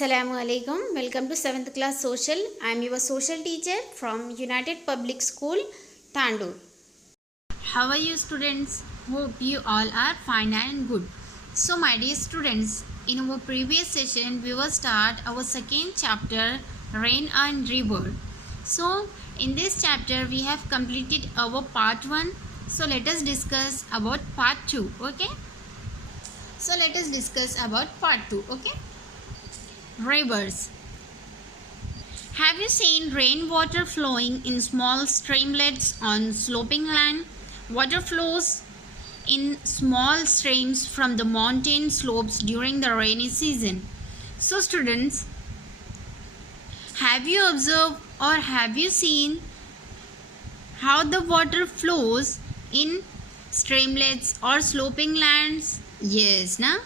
Assalamu alaikum. Welcome to 7th class social. I am your social teacher from United Public School, Tandur. How are you students? Hope you all are fine and good. So my dear students, in our previous session we will start our second chapter, Rain and River. So in this chapter we have completed our part 1. So let us discuss about part 2. Okay. So let us discuss about part 2. Okay. Rivers. Have you seen rainwater flowing in small streamlets on sloping land? Water flows in small streams from the mountain slopes during the rainy season. So students, have you observed or have you seen how the water flows in streamlets or sloping lands? Yes, na?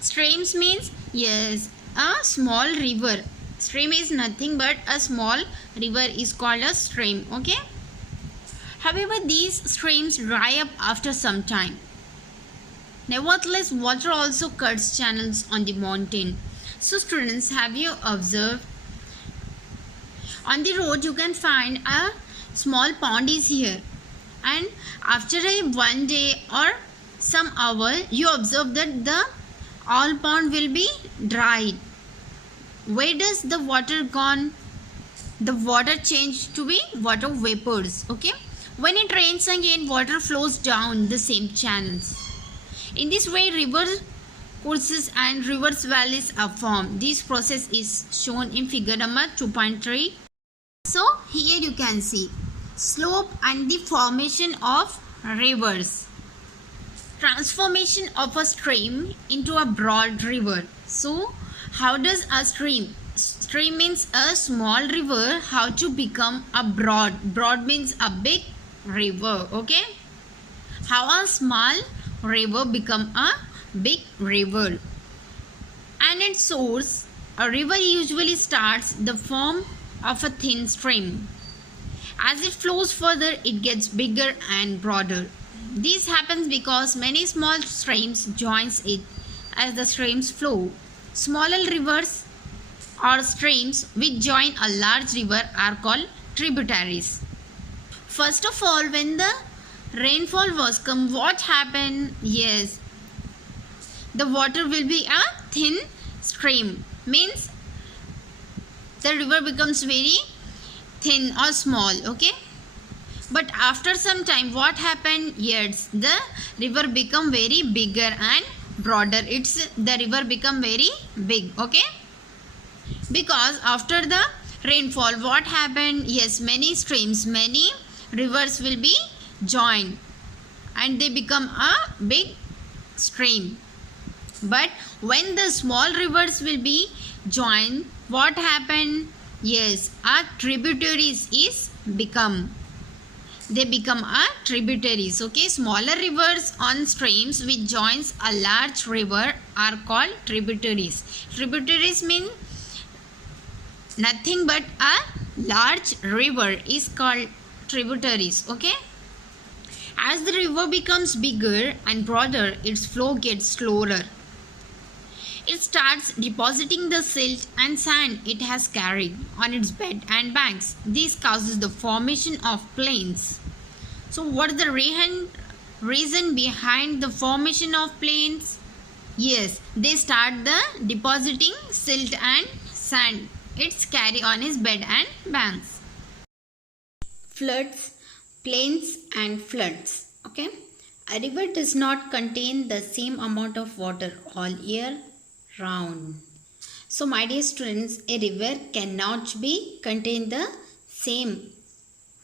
Streams means yes, a small river. Stream is nothing but a small river is called a stream. Okay. However, these streams dry up after some time. Nevertheless, water also cuts channels on the mountain. So students, have you observed? On the road you can find a small pond is here, and after one day or some hour you observe that the all pond will be dried. Where does the water gone? The water changed to be water vapors. Okay. When it rains again, water flows down the same channels. In this way, river courses and rivers valleys are formed. This process is shown in figure number 2.3. So here you can see slope and the formation of rivers. Transformation of a stream into a broad river. So how does a stream means a small river, how to become a broad means a big river. Okay, how a small river become a big river. And its source, a river usually starts the form of a thin stream. As it flows further, it gets bigger and broader. This happens because many small streams joins it as the streams flow. Smaller rivers or streams which join a large river are called tributaries. First of all, when the rainfall was come, what happened? Yes, the water will be a thin stream, means the river becomes very thin or small. Okay, but after some time what happened? Yes, the river become very bigger and broader. The river become very big. Okay, because after the rainfall what happened? Yes, many streams, many rivers will be joined and they become a big stream. But when the small rivers will be joined, what happened? Yes, a tributaries is become. They become a tributaries. Okay, smaller rivers on streams which joins a large river are called tributaries. Tributaries mean nothing but a large river is called tributaries. Okay, as the river becomes bigger and broader, its flow gets slower. It starts depositing the silt and sand it has carried on its bed and banks. This causes the formation of plains. So what is the reason behind the formation of plains? Yes, they start the depositing silt and sand it's carry on its bed and banks. Floods, plains and floods. Okay, a river does not contain the same amount of water all year round. So my dear students, a river cannot be contain the same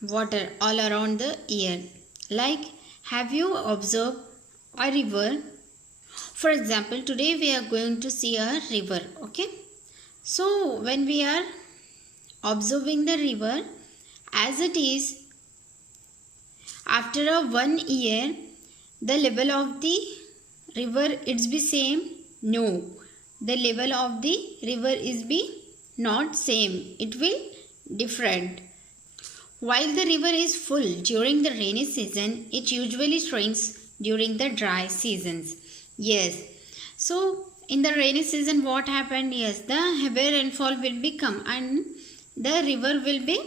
water all around the year. Like, have you observed a river? For example, today we are going to see a river. Okay, so when we are observing the river as it is, after a 1 year the level of the river it's be same? No, the level of the river is be not same, it will different. While the river is full during the rainy season, it usually shrinks during the dry seasons. Yes, so in the rainy season what happened? Yes, the heavy rainfall will become and the river will be,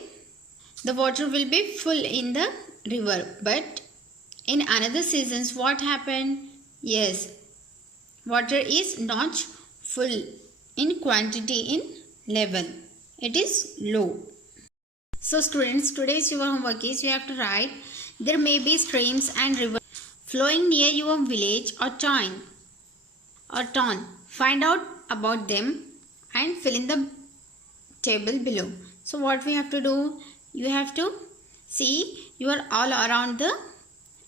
the water will be full in the river. But in another seasons what happened? Yes, water is not full in quantity, in level, it is low. So students, today's your homework is you have to write, there may be streams and rivers flowing near your village or town. Find out about them and fill in the table below. So what we have to do, you have to see you are all around the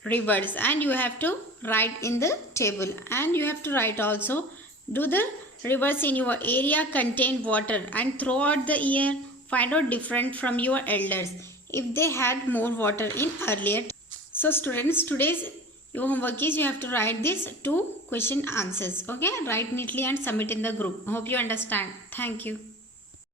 rivers and you have to write in the table, and you have to write also, do the rivers in your area contain water, and throughout the year find out different from your elders if they had more water in earlier. So students, today's your homework is you have to write these 2 question answers. Okay, write neatly and submit in the group. Hope you understand. Thank you.